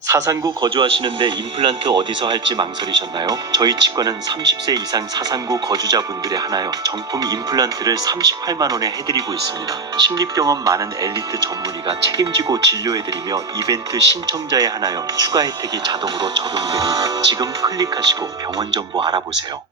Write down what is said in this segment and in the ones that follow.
사상구 거주하시는데 임플란트 어디서 할지 망설이셨나요? 저희 치과는 30세 이상 사상구 거주자분들의 하나요. 정품 임플란트를 38만원에 해드리고 있습니다. 심리병원 많은 엘리트 전문의가 책임지고 진료해드리며 이벤트 신청자의 하나요. 추가 혜택이 자동으로 적용되니 지금 클릭하시고 병원 정보 알아보세요.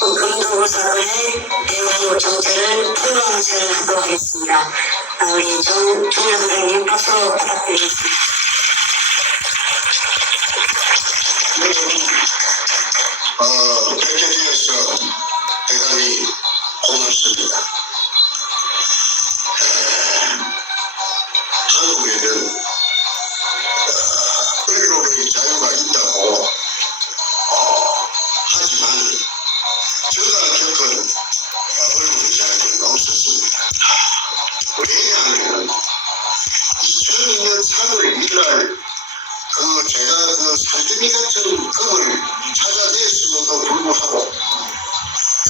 금도구사건의 대응 정체를 풀어나가도록 하도록 하겠습니다. 우리 정 선생님 박수 부탁드리겠습니다. 뵙게 되어서 대단히 고맙습니다. 한국에는 언론의 자유가 있다고 하지만 제가 겪은 언론의 자유는 없었습니다. 왜냐하면 2002년 3월 1일 제가 살점이 같은 금을 찾아냈음에도 불구하고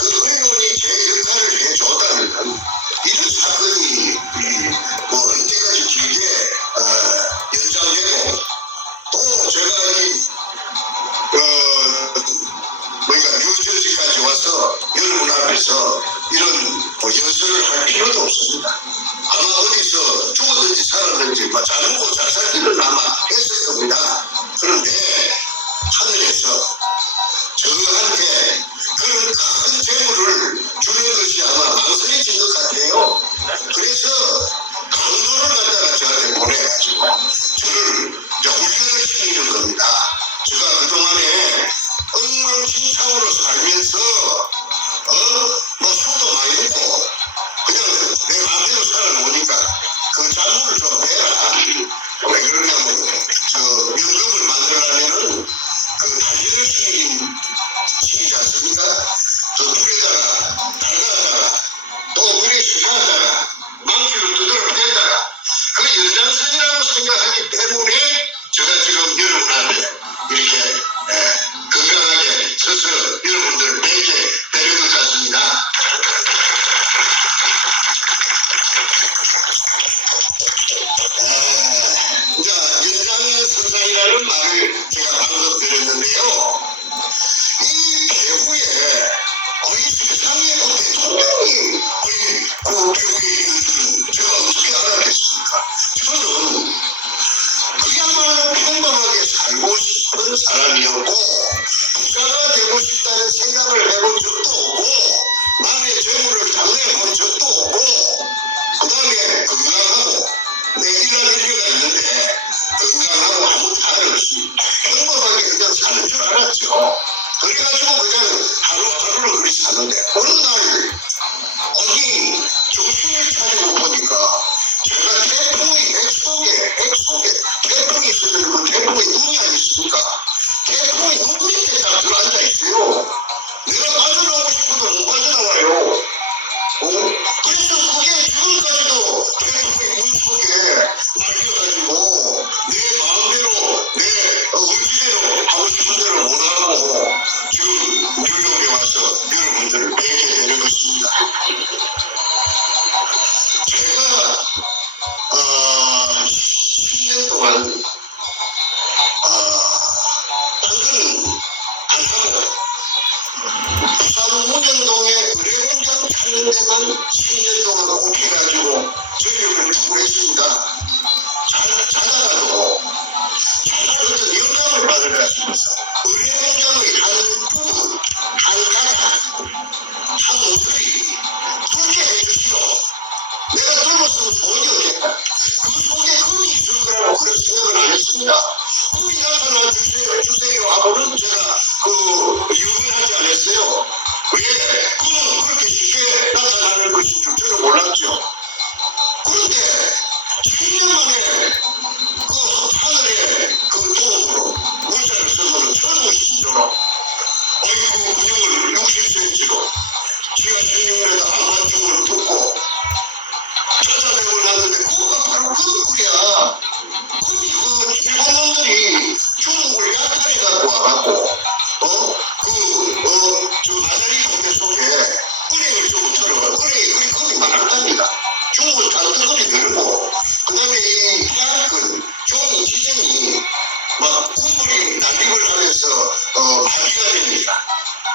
언론이 제 역할을 해줬다면 이런 사건이 이때까지 길게 연장되고 또 제가 뉴저지까지 와서 여러분 앞에서 이런 연설을 할 필요도 없습니다. 아마 어디서 죽었는지 살았는지 잘 먹고 잘 살기는 아마 했을 겁니다. 그런데 하늘에서 저한테 그런 큰 재물을 주는 것이 아마 망설여진 것 같아요. 그래서 강도를 갖다가 저한테 보내가지고 저를 훈련을 시키는 겁니다. 제가 그동안에 엉망진창으로 살면서 술도 많이 먹고 그냥 내 마음대로 살아놓으니까 그 잔물을 좀 내라. 왜 그러냐면 연금을 만들려면은 단련을 시키지 않습니까? 불에다가 달가다가 또 물에 식혀다가 망치로 두드러 댔다가 그 연장선이라고 생각하기 때문에 제가 지금 여러분한테 이렇게 건강하게 서서 여러분들 뵙게 되는 것 같습니다. 이제 연장선상이라는 말을 제가 방금 드렸는데요. 이 배후에 이 세상에 대통령이 그 배후에 있는 줄은 제가 어떻게 알았겠습니까? 저는 그야말로 평범하게 살고 싶은 사람이었고 부자가 되고 싶다는 생각을 해본 적도 없고 남의 재물을 장려해본 적도 없고 그 다음에 건강하고 내 일할 일리가 있는데 건강하고 아무 탈 없이 평범하게 그냥 사는 줄 알았죠. 그래가지고 그냥 하루하루를 그렇게 사는데 어느 날 정신을 차리고 보니까 제가 태풍의 핵속에 태풍이 있으면 그 태풍의 눈이 아니십니까? 태풍의 눈 밑에 딱 들어앉아 있어요. 내가 빠져나오고 싶어도 못 빠져나와요. 그래서 그게 지금까지도 태풍의 문 속에 날려가지고 내 마음대로 내 의지대로 하고 싶은 대로 못하고 지금 뉴욕에 와서 여러분들을 뵙게 되는 것입니다. 제가 10년 동안 당근은 안 하고 부산 문현동에 의뢰공장 찾는 데만 10년 동안 꼽혀가지고 전력을 투구했습니다. 자다가도 정말 어떤 영감을 받으면서 의뢰공장의 한 부분, 한 가닥, 한 모서리 뚫게 해주시오. 내가 뚫었으면 소원이 없겠다. 그 속에 금이 있을 거라고 그런 생각을 안 했습니다. 금이 나타나 주세요 하고는 제가 유언을 하지 않았어요. 왜? 금은 그렇게 쉽게 나타나는 것인 줄 저는 몰랐죠. 그런데 지하 16m 안반죽을 듣고 찾아내고 나는데 그거가 바로 그 꿀이야. 거기 그 일본 놈들이 중국을 약탈해갖고 와갖고 저 나자리 고개 속에 은행을 좀 털어가 은행이 거기 많았답니다. 중국을 단두거리 늘고 그 다음에 이 태양권 종이 지정이 막 군부리 난립을 하면서 마비가 됩니다.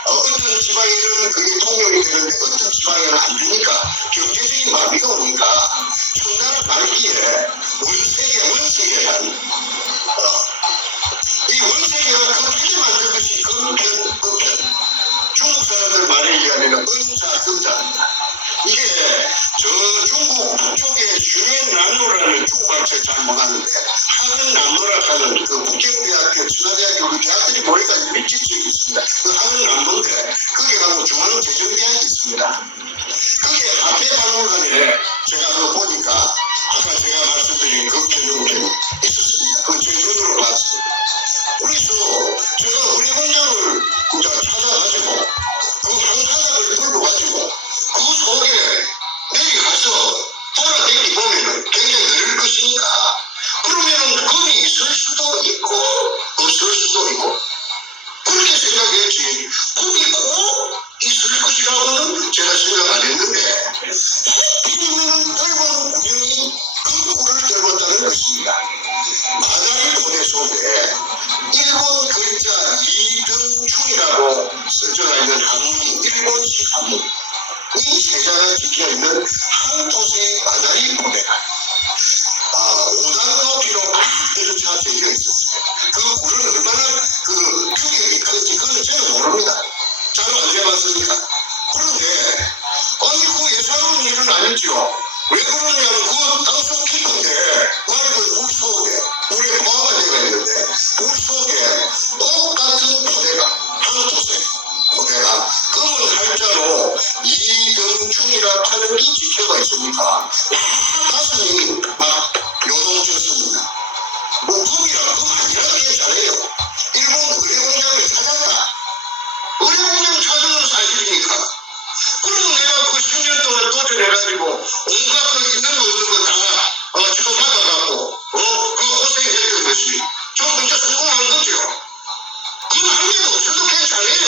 어떤 지방에는 그게 통용이 되는데 어떤 지방에는 안 되니까 경제적인 마비가 오니까 청나라 말기에 원세계란 이 원세계가 거푸게 만든 것이 건편 중국 사람들 말에 의하면 은자성자입니다. 이게 저 중국 북쪽에 슈엔남로라는 중국말 잘 못하는데 하근남로라 하는 그 북경대학교, 진화대학교 그 대학들이 모여가 밀집지역이 있습니다. 그 하근남로인데 거기에 가면 중앙재정대학이 있습니다. 그게 앞에 박물관에 제가 그거 보니까 아까 제가 말씀드린 그 개념이 있었습니다. 그건 제 눈으로 봤습니다. 그래서 제가 의뢰공장을 이제 찾아가지고 그 한가닥을 들고가지고 그 속에 내려가서 돌아다니 보면은 굉장히 느릴 것이니까 그러면은 금이 있을 수도 있고 없을 수도 있고 그렇게 생각했지 금이 꼭 있을 것이라고는 제가 생각 안 했는데 하필이면은 일본 군인이 그 꿀을 들었다는 것입니다. 마다리 고대 속에 일본 글자 이등충이라고 써져 있는 한문이 일본식 한문 이 세자가 지켜있는 한토색 마다리 고대가 5단 높이로 막 들쳐 되어 있었어요. 그 꿀은 얼마나 그 규격이 큰지 그건 저는 모릅니다. 잘 안 해봤으니까. 그런데 아니 그 예사로운 일은 아니죠. 왜 그러냐면 그 땅속 깊은데 맑은 물속에 물에 포화가 되어 있는데 물속에 똑같은 포대가 한토색 포대가 검은 할자로 이등충이라 하는 이 지켜가 있으니까 가슴이 막 요동쳤습니다. 뭐 금이라 금 아니라도 괜찮아요. 일본 의뢰공장을 찾았다. 의뢰공장 찾으면 사실이니까. 그러면 내가 그 10년 동안 도전해가지고 온갖 그 있는 거 없는 거 다 집어박아갖고 그 고생했던 것이 저 문제 성공한 거죠. 그건 한 개도 없어도 괜찮아요.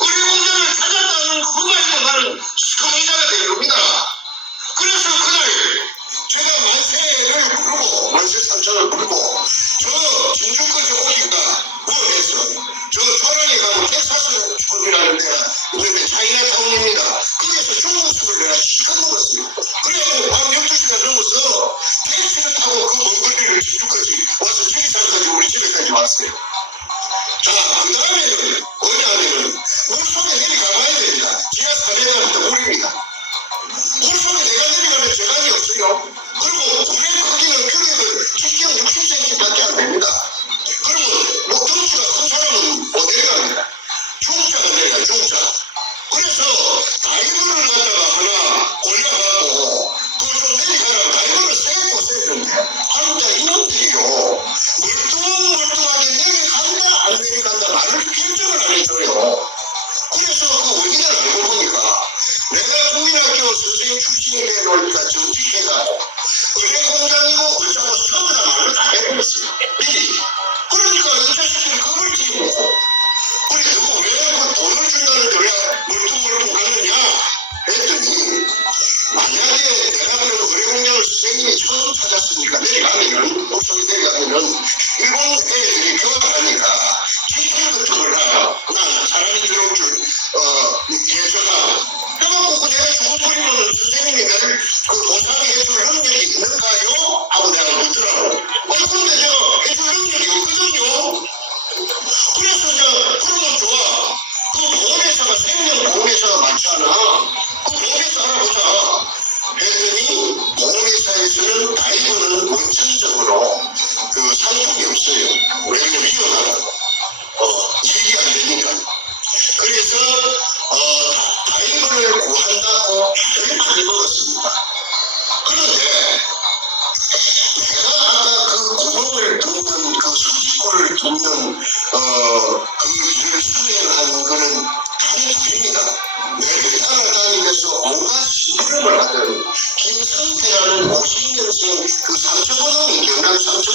의뢰공장을 찾았다는 그 말도 나는 성의자가 된 겁니다. 그래서 그날 제가 만세를 부르고 만세삼창을 부르고 저 진주까지 오기가 원해서 저 조랑에 가면 텍사스 촌이라는 데가 있는데 차이나타운입니다. 거기서 중국집을 내가 시간 먹었어요. 그래갖고 밤 12시가 넘어서 택시를 타고 그 먼 거리를 진주까지 와서 지리산까지 우리 집에까지 왔어요. 자, 그 다음에는 뭐냐면은 물속에 내려가봐야 됩니다. 지하 400m부터 물입니다. 물속에 내가 내려가면 재간이 없어요. 그리고 물의 크기는 규격은 직경 60cm밖에 안 됩니다. 그러면 뭐 덩치가 큰 사람은 못 내려갑니다. 중자가 내려가 중자. 그래서 다이버를 갖다가 하나 올려갖고 그걸 좀 내려가라. 다이버를 세고 세는데 하루자 이놈들이요 멀뚱하게 내려간다 안 내려간다 말을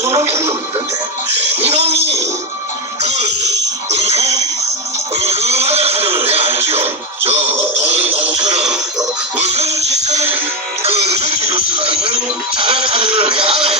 엄청난 돈도 있는데 이놈이 은근하게 하려면 내가 알죠. 저 곰처럼 무슨 짓을 그 정치 뉴스가 있는 자갈타리를 내가 알아야